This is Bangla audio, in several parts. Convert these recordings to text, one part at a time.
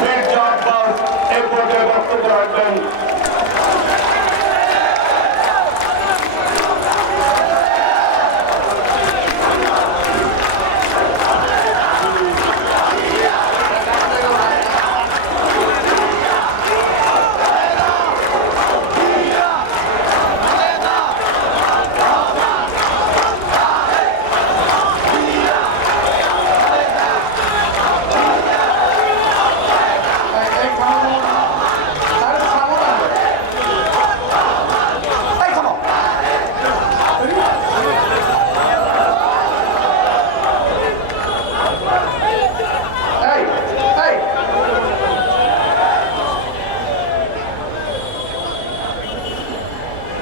মির্জা আব্বাস এ পর্যায়ে বক্তব্য রাখবেন এই থামো আরে থামো না এই থামো এই এই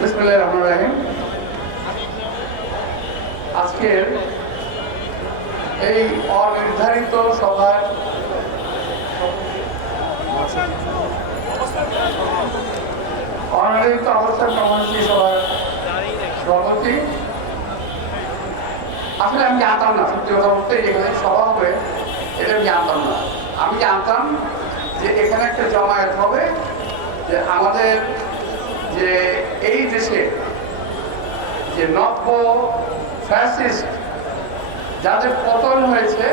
বিসমিল্লাহির রহমানির রহিম আজকের এই অনির্ধারিত সভার অনির্ধারিত অবস্থান কর্মসূচি সভার সভাপতি। আসলে আমি জানতাম না, সত্যি কথা বলতে এখানে সভা হবে, এটা আমি জানতাম না। আমি জানতাম যে এখানে একটা জমায়েত হবে, যে আমাদের যে এই দেশে যে নব্য ফ্যাসিস্ট যাদের পতন হয়েছে,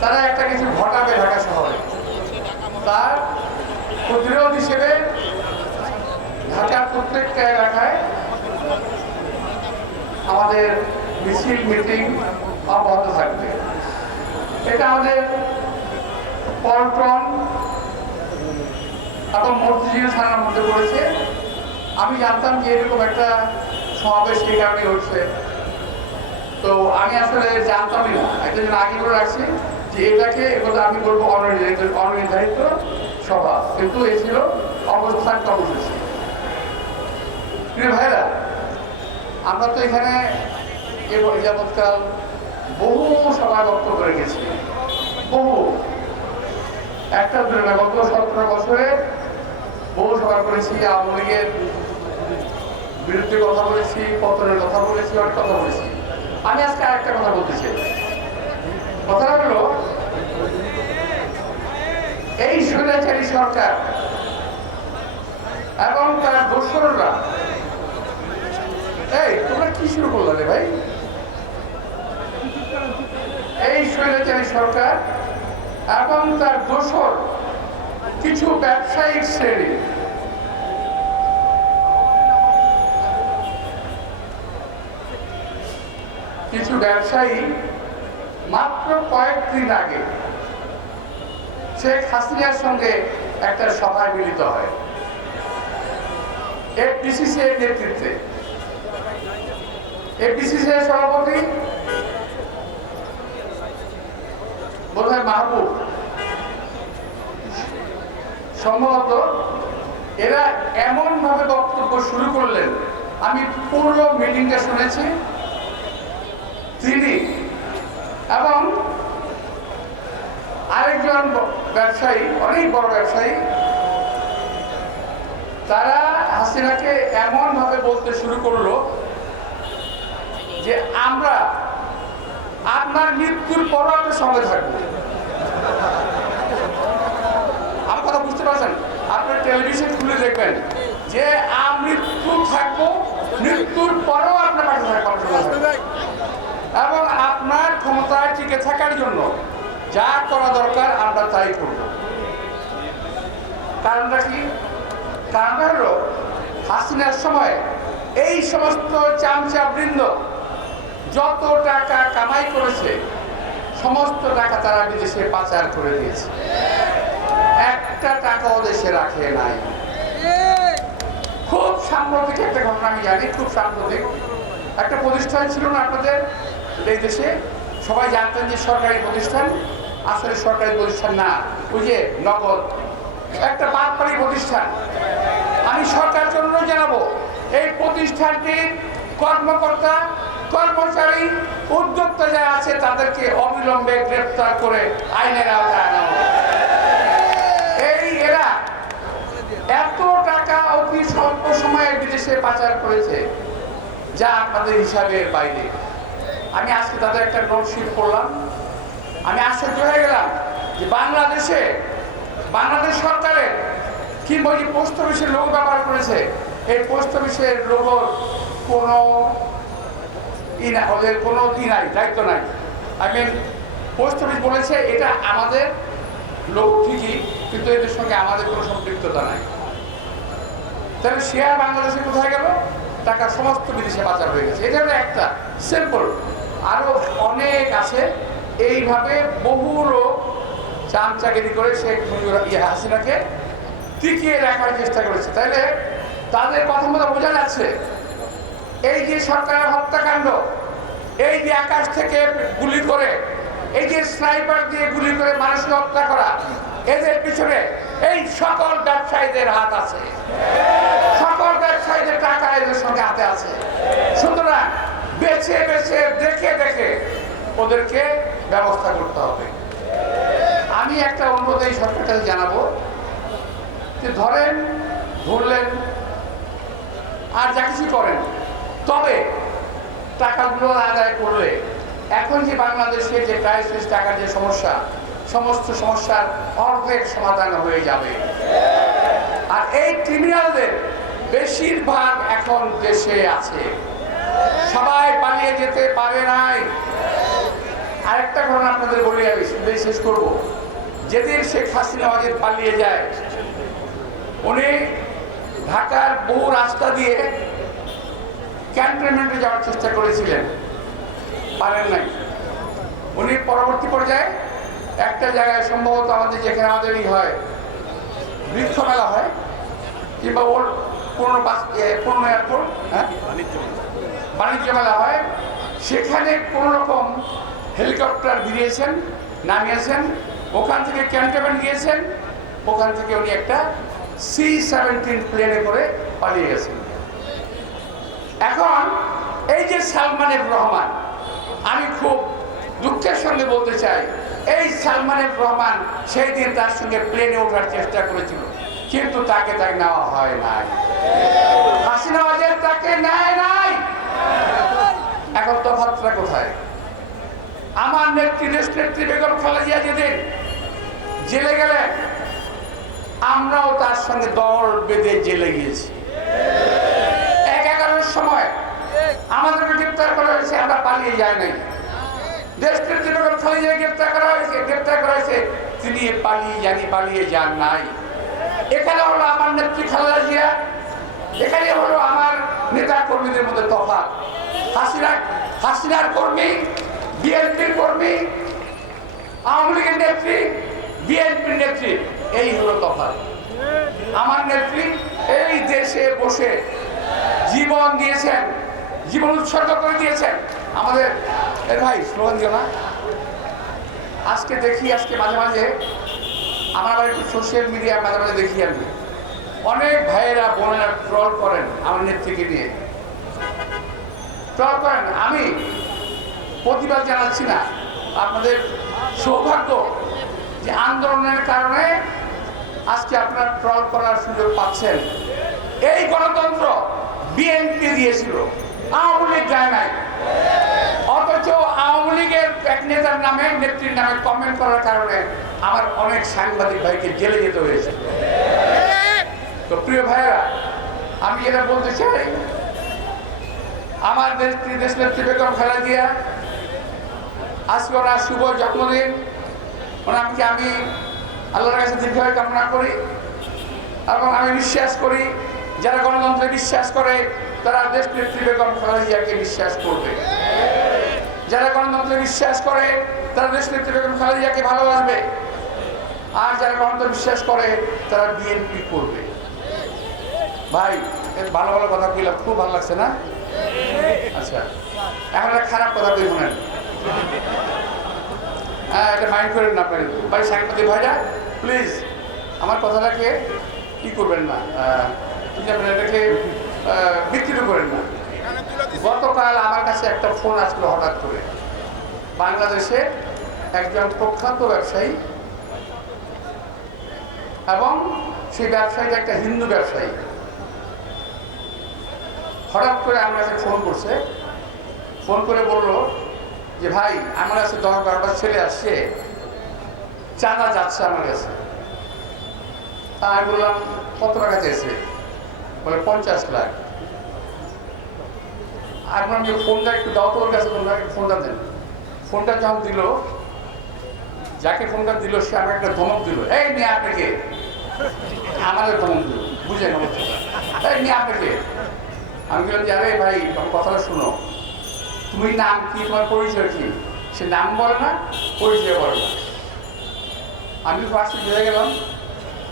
তারা একটা কিছু ঘটাবে ঢাকা শহরে। তার প্রতিরোধ হিসেবে ঢাকার প্রত্যেকটা এলাকায় আমাদের মিছিল, মিটিং অব্যাহত থাকবে। এটা আমাদের পল্টন এবং মসজিদ থানার মধ্যে পড়েছে। আমি জানতাম যে এরকম একটা সমাবেশ এই কারণে হচ্ছে, তো আমি আসলে জানতামই না। একটা জন্য আগে করে রাখছি যে এটাকে এগুলো আমি বলব অনির্ধারিত অনির্ধারিত সভা। কিন্তু এ ছিল অবস্থান কর্মসূচি। প্রিয় ভাইরা আমরা তো এখানে যাবৎকাল বহু সভা বক্তব্য রেখেছি। বহু। একটা গত সতেরো বছরে বহু সভা করেছি। আওয়ামী লীগের বিরুদ্ধে কথা বলেছি, পতনের কথা বলেছি অনেক কথা বলেছি। আমি আজকে আরেকটা কথা বলতে চাই। কথাটা হলো, এই স্বৈরাচারী সরকার এবং তার দোসররা, এই, তোমরা কি শুরু করলে ভাই? এই স্বৈরাচারী সরকার এবং তার দোসর কিছু ব্যবসায়িক শ্রেণি কিছু ব্যবসায়ী মাত্র কয়েকদিন আগে শেখ হাসিনার সঙ্গে একটা সভায় মিলিত হয়। এর নেতৃত্বে। এফডিসিসি এর সভাপতি বোধহয় মাহবুব। সম্ভবত এরা এমন ভাবে বক্তব্য শুরু করলেন, আমি পুরো মিটিংটা শুনেছি। তিনি এবং আরেকজন ব্যবসায়ী, অনেক বড় ব্যবসায়ী, তারা হাসিনাকে এমন ভাবে বলতে শুরু করল যে আমরা আপনার মৃত্যুর পরও আপনার সঙ্গে থাকব আমার কথা বুঝতে পারছেন? আপনার টেলিভিশন খুলে দেখবেন যে আমৃত্যু থাকব, মৃত্যুর পরেও আপনার পাশে থাকব। এবং আপনার ক্ষমতায় টিকে থাকার জন্য যা করা দরকার আমরা তাই করব। কারণটা কি? কারণটা হলো হাসিনার সময় এই সমস্ত চামচা বৃন্দ যত টাকা কামাই করেছে, সমস্ত টাকা তারা বিদেশে পাচার করে দিয়েছে। একটা টাকাও দেশে রাখে নাই। খুব সাম্প্রতিক একটা ঘটনা আমি জানি, খুব সাম্প্রতিক। একটা প্রতিষ্ঠান ছিল না আপনাদের? এই দেশে সবাই জানতেন যে সরকারি প্রতিষ্ঠান, আসলে সরকারি প্রতিষ্ঠান না। ওই যে নগদ। একটা বাদপাড়ি প্রতিষ্ঠান। আমি সরকারকে অনুরোধ জানাব, এই প্রতিষ্ঠানটির কর্মকর্তা, কর্মচারী, উদ্যোক্তা যারা আছে, তাদেরকে অবিলম্বে গ্রেপ্তার করে আইনের আওতায় আনা এই এরা এত টাকা অতি স্বল্প সময়ে বিদেশে পাচার করেছে, যা আপনাদের হিসাবের বাইরে। আমি আজকে তাদের একটা নোটশিট করলাম। আমি আশ্চর্য হয়ে গেলাম যে বাংলাদেশে, বাংলাদেশ সরকারের কিংবা যে পোস্ট অফিসের লোক ব্যবহার করেছে। এই পোস্ট অফিসের লোগোর কোনো ই না, ওদের কোনো ই নাই, দায়িত্ব নাই। আই মিন পোস্ট অফিস বলেছে, এটা আমাদের লোক ঠিকই, কিন্তু এদের সঙ্গে আমাদের কোনো সম্পৃক্ততা নাই। তাহলে শেয়ার বাংলাদেশে কোথায় গেল? টাকা সমস্ত বিদেশে পাচার হয়ে গেছে। এটা হলো একটা সিম্পল আরও অনেক আছে। এইভাবে বহু লোক চামচাগিরি করে শেখ মুজিবুর ইয়ে হাসিনাকে টিকিয়ে রাখার চেষ্টা করেছে। তাইলে তাদের কথা মতো বোঝা যাচ্ছে, এই যে সরকারের হত্যাকাণ্ড, এই যে আকাশ থেকে গুলি করে, এই যে স্নাইপার দিয়ে গুলি করে মানুষকে হত্যা করা, এদের পিছনে এই সকল ব্যবসায়ীদের হাত আছে সকল ব্যবসায়ীদের টাকা এদের সঙ্গে হাতে আছে সুতরাং বেছে বেছে, দেখে দেখে ওদেরকে ব্যবস্থা করতে হবে। আমি একটা অনুরোধ এই সরকারকে জানাব যে ধরেন, ধরলেন আর যা কিছু করেন, তবে টাকাগুলো আদায় করলে এখন যে বাংলাদেশে যে ক্রাইসিস টাকার যে সমস্যা, সমস্ত সমস্যার অর্ধেক সমাধান হয়ে যাবে। আর এই ক্রিমিনালদের বেশিরভাগ এখন দেশে আছে। সবাই পালিয়ে যেতে পারে নাই। আরেকটা ঘটনা আপনাদের বলি, আমি শেষ করব। যেদিন শেখ হাসিনা ওয়াজিদ পালিয়ে যায়, উনি ঢাকার বহু রাস্তা দিয়ে ক্যান্টনমেন্টে যাওয়ার চেষ্টা করেছিলেন। পারেন নাই। উনি পরবর্তী পর্যায়ে একটা জায়গায় সম্ভবত আমাদের যেখানে আমাদেরই হয় বৃক্ষ মেলা হয়, কিংবা ওর পুরনো বাস পুরনো এয়ারপোর্ট হ্যাঁ? বাণিজ্য মেলা হয়। সেখানে কোনো রকম হেলিকপ্টার ভিড়িয়েছেন, নামিয়েছেন। ওখান থেকে ক্যান্টনমেন্ট গিয়েছেন। ওখান থেকে উনি একটা সি সেভেন্টিন প্লেনে করে পালিয়ে গেছেন। এখন এই যে সালমানের রহমান, আমি খুব দুঃখের সঙ্গে বলতে চাই, এই সালমানের রহমান সেই দিন তার সঙ্গে প্লেনে ওঠার চেষ্টা করেছিল, কিন্তু তাকে তাই নেওয়া হয় নাই। হাসিনা তাকে নাই এখন তফাৎটা কোথায়? আমার নেত্রী দেশ নেত্রী বেগম খালেদা যেদিন জেলে গেলে আমরাও তার সঙ্গে দল বেঁধে জেলে গিয়েছি। এক এগারোর সময় আমাদেরকে গ্রেপ্তার করা হয়েছে, আমরা পালিয়ে যাই নাই। দেশ নেত্রী বেগম খালেদা গ্রেপ্তার করা হয়েছে, গ্রেপ্তার করা হয়েছে, তিনি পালিয়ে জানি পালিয়ে যান নাই। এখানে হলো আমার নেত্রী খালেদা এখানে হলো আমার নেতা কর্মীদের মধ্যে তফাৎ। হাসিনা, হাসিনার কর্মী, বিএনপির কর্মী, আওয়ামী লীগের নেত্রী, বিএনপির নেত্রী, এই হলো তফাৎ। আমার নেত্রী এই দেশে বসে জীবন দিয়েছেন, জীবন উৎসর্গ করে দিয়েছেন। আমাদের, এ ভাই, স্লোগান দিও না। আজকে দেখি, আজকে মাঝে মাঝে আমার আবার একটু সোশ্যাল মিডিয়া মাঝে মাঝে দেখি আমি। অনেক ভাইয়েরা, বোনেরা ট্রল করেন আমার নেত্রীকে নিয়ে। ট্রল করেন, আমি প্রতিবাদ জানাচ্ছি না। আপনাদের সৌভাগ্য যে আন্দোলনের কারণে আজকে আপনারা ট্রল করার সুযোগ পাচ্ছেন। এই গণতন্ত্র বিএনপি দিয়েছিল, আওয়ামী লীগ যায় নাই। অথচ আওয়ামী লীগের এক নেতার নামে, নেত্রীর নামে কমেন্ট করার কারণে আমার অনেক সাংবাদিক ভাইকে জেলে যেতে হয়েছে। তো প্রিয় ভাইয়েরা, আমি যেটা বলতে চাই আমার নেত্রী দেশ নেত্রী বেগম খালেদা জিয়া, আজকে ওনার শুভ জন্মদিন। ওনাকে আমি আল্লাহর কাছে দীর্ঘায়ু কামনা করি এবং আমি বিশ্বাস করি, যারা গণতন্ত্রে বিশ্বাস করে, তারা দেশ নেত্রী বেগম জিয়াকে বিশ্বাস করবে। যারা গণতন্ত্রে বিশ্বাস করে, তারা দেশ নেত্রী বেগম জিয়াকে ভালোবাসবে। আর যারা গণতন্ত্র বিশ্বাস করে, তারা বিএনপি করবে। ভাই ভালো ভালো কথা কইলাম, খুব ভালো লাগছে না? আচ্ছা। এখন খারাপ কথা কই শোনেন হ্যাঁ? এটা মাইন্ড করেন না আপনার। ভাই, সাংবাদিক ভাইরা প্লিজ আমার কথাটাকে কি করবেন না? কি এটাকে বিকৃত করেন না। গতকাল আমার কাছে একটা ফোন আসলো হঠাৎ করে। বাংলাদেশে একজন প্রখ্যাত ব্যবসায়ী এবং সেই ব্যবসায়ীটা একটা হিন্দু ব্যবসায়ী। হঠাৎ করে আমার কাছে ফোন করছে। ফোন করে বলল যে, ভাই, আমার কাছে দশ বারোটা ছেলে আসছে। চাঁদা যাচ্ছে আমার কাছে। তা আমি বললাম, কত টাকা চেয়েছে? বলে, পঞ্চাশ লাখ। বললাম যে ফোনটা একটু দাও তোর কাছে তোমরা ফোনটা দেন ফোনটা যখন দিল, যাকে ফোনটা দিল, সে আমার একটা ধমক দিল, এই নিয়ে আপনাকে। আমাদের ধমক দিল বুঝে অবস্থা। এই নিয়ে আপনাকে। আমি বললাম যে, আরে ভাই, আমার কথাটা শুনো। তুমি নাম কি? তোমার পরিচয় কি? সে নাম বলে না, পরিচয় বলে না। আমি ফার্স্টে বুঝে গেলাম,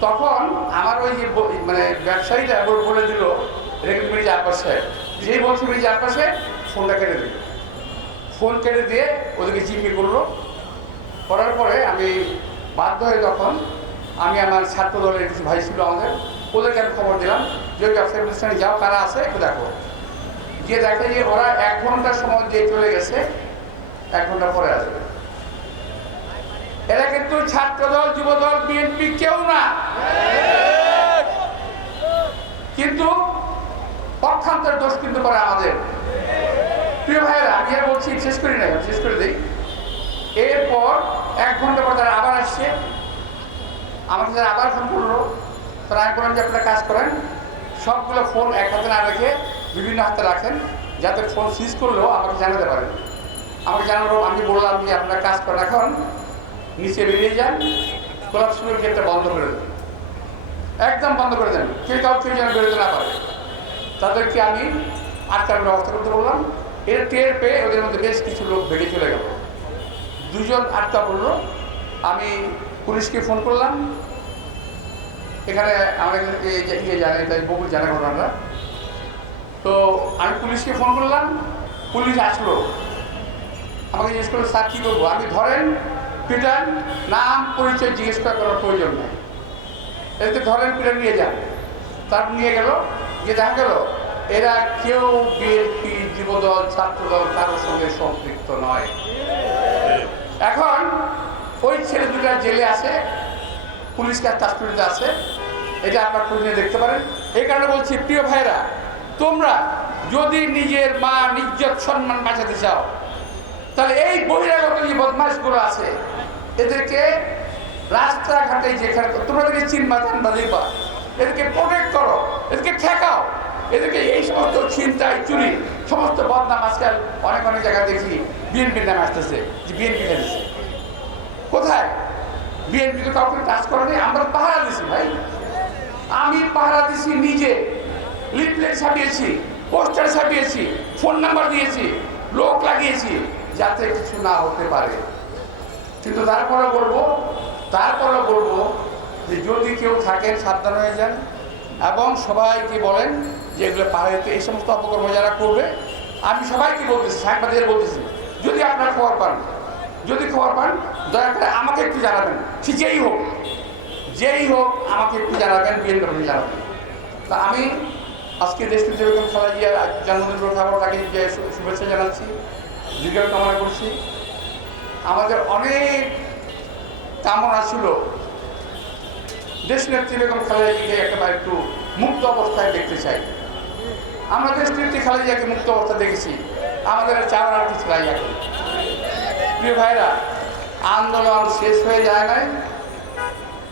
তখন আমার ওই যে মানে ব্যবসায়ীটা বলে দিল রেখে মিনিট আশপাশে যেই বলছে মিনিট আশপাশে ফোনটা কেটে দিল। ফোন কেটে দিয়ে ওদেরকে জিপে করল। করার পরে আমি বাধ্য হয়ে তখন আমি আমার ছাত্র দলের কিছু ভাই ছিল আমাদের ওদেরকে আমি খবর দিলাম? যে ওই প্রতিষ্ঠানে যাও, কারা আছে, একটু দেখো। গিয়ে দেখে যে ওরা এক ঘণ্টার সময় দিয়ে চলে গেছে, এক ঘণ্টা পরে আসবে। এরা কিন্তু ছাত্র দল যুব দল বিএনপি কেউ না। কিন্তু পক্ষান্তর দোষ কিন্তু করে আমাদের। প্রিয় ভাইয়েরা, আমি আর বলছি, শেষ করি না শেষ করে দিই। এরপর এক ঘণ্টা পর তারা আবার আসছে। আমাকে তারা আবার ফোন করল। তারা আমি বললাম যে আপনারা কাজ করেন, সবগুলো ফোন এক হাতে না রেখে বিভিন্ন হাতে রাখেন, যাতে ফোন সিজ করলেও আমাকে জানাতে পারেন। আমাকে জানালো আমি বললাম যে আপনারা কাজ করেন এখন, নিচে বেরিয়ে যান কোলাপসুলের গেটটা বন্ধ করে দেন। একদম বন্ধ করে দেন, কেউ কাউ কেউ যেন বেরোতে না পারে। তাদেরকে আমি আটকার ব্যবস্থা করতে বললাম। এর টের পেয়ে ওদের মধ্যে বেশ কিছু লোক বেরিয়ে চলে গেল। দুজন আটকা পড়ল আমি পুলিশকে ফোন করলাম। এখানে এখানে ইয়ে জানে তাই বকুল জানে ঘটনাটা তো আমি পুলিশকে ফোন করলাম, পুলিশ আসলো। আমাকে জিজ্ঞেস করল, স্যার, কী করব? আমি ধরেন, পিটান নাম পরিচয় জিজ্ঞেস করার প্রয়োজন নেই। এতে ধরেন, পিটান, নিয়ে যান। তারপর নিয়ে গেল, গিয়ে দেখা গেল, এরা কেউ বিএনপি, যুবদল, ছাত্রদল কারোর সঙ্গে সম্পৃক্ত নয়। এখন ওই ছেলে দুটা জেলে আছে, পুলিশ কাস্টডিতে আছে। এটা আপনার খোঁজ দেখতে পারেন। এই কারণে বলছি, প্রিয় ভাইরা তোমরা যদি নিজের মা নিজ্জত সম্মান বাঁচাতে চাও, তাহলে এই বহিরাগত যে বদমাশগুলো আছে, এদেরকে রাস্তাঘাটে যেখানে তোমরা এদেরকে চিনবা, জানবা, দেখবা, এদেরকে প্রোটেক্ট করো, এদেরকে ঠেকাও, এদেরকে এই সমস্ত ছিনতাই, চুরি, সমস্ত বদনাম আজকাল অনেক অনেক জায়গায় দেখি বিএনপির নামে আসতেছে, যে বিএনপি খেলেছে কোথায়? বিএনপি তো কাউকে কাজ করেনি আমরা পাহারা দিছি, ভাই। আমি পাহারা দিছি নিজে। লিফলেট ছাপিয়েছি পোস্টার ছাপিয়েছি ফোন নাম্বার দিয়েছি, লোক লাগিয়েছি, যাতে কিছু না হতে পারে। কিন্তু তারপরে বলব তারপরে বলব যে যদি কেউ থাকেন, সাবধান হয়ে যান এবং সবাইকে বলেন যে এগুলো পাহাড়িতে এই সমস্ত অপকর্ম যারা করবে, আমি সবাইকে বলতেছি, সাংবাদিকদের বলতেছি, যদি আপনার খবর পান, যদি খবর পান, দয়া করে আমাকে একটু জানাবেন, সে যেই হোক। যেই হোক, আমাকে একটু জানাবেন বিএনডব্লিউ জানাবেন। তা আমি আজকে দেশটিতে বেগম খালেদা জন্মদিন খাবার তাকে শুভেচ্ছা জানাচ্ছি দীর্ঘ কামনা করছি। আমাদের অনেক কামনা ছিল। দেশ নেত্রী বেগম খালেদা জিকে একেবারে একটু মুক্ত অবস্থায় দেখতে চাই। আমরা দেশ নেত্রী খালেদা জিয়াকে মুক্ত অবস্থা দেখেছি। আমাদের চার আর কিছু প্রিয় ভাইরা, আন্দোলন শেষ হয়ে যায় নাই।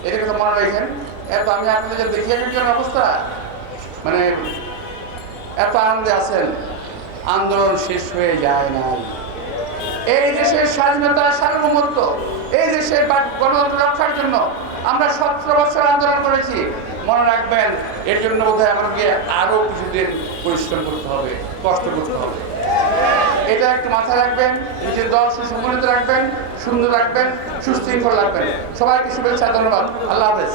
এটা কথা মনে রাখেন। এত আমি আপনাদের দেখিয়ে গেছেন অবস্থা? মানে এত আনন্দে আছেন। আন্দোলন শেষ হয়ে যায় না এই দেশের স্বাধীনতা, সার্বভৌমত্ব, এই দেশের গণতন্ত্র রক্ষার জন্য আমরা সতেরো বছর আন্দোলন করেছি। মনে রাখবেন, এর জন্য বোধহয় আমাকে আরও কিছুদিন পরিশ্রম করতে হবে, কষ্ট করতে হবে। এটা একটু মাথায় রাখবেন, নিজের দল সুসংগঠিত রাখবেন, সুন্দর রাখবেন, সুশৃঙ্খল রাখবেন। সবাইকে শুভেচ্ছা, ধন্যবাদ। আল্লাহ হাফেজ।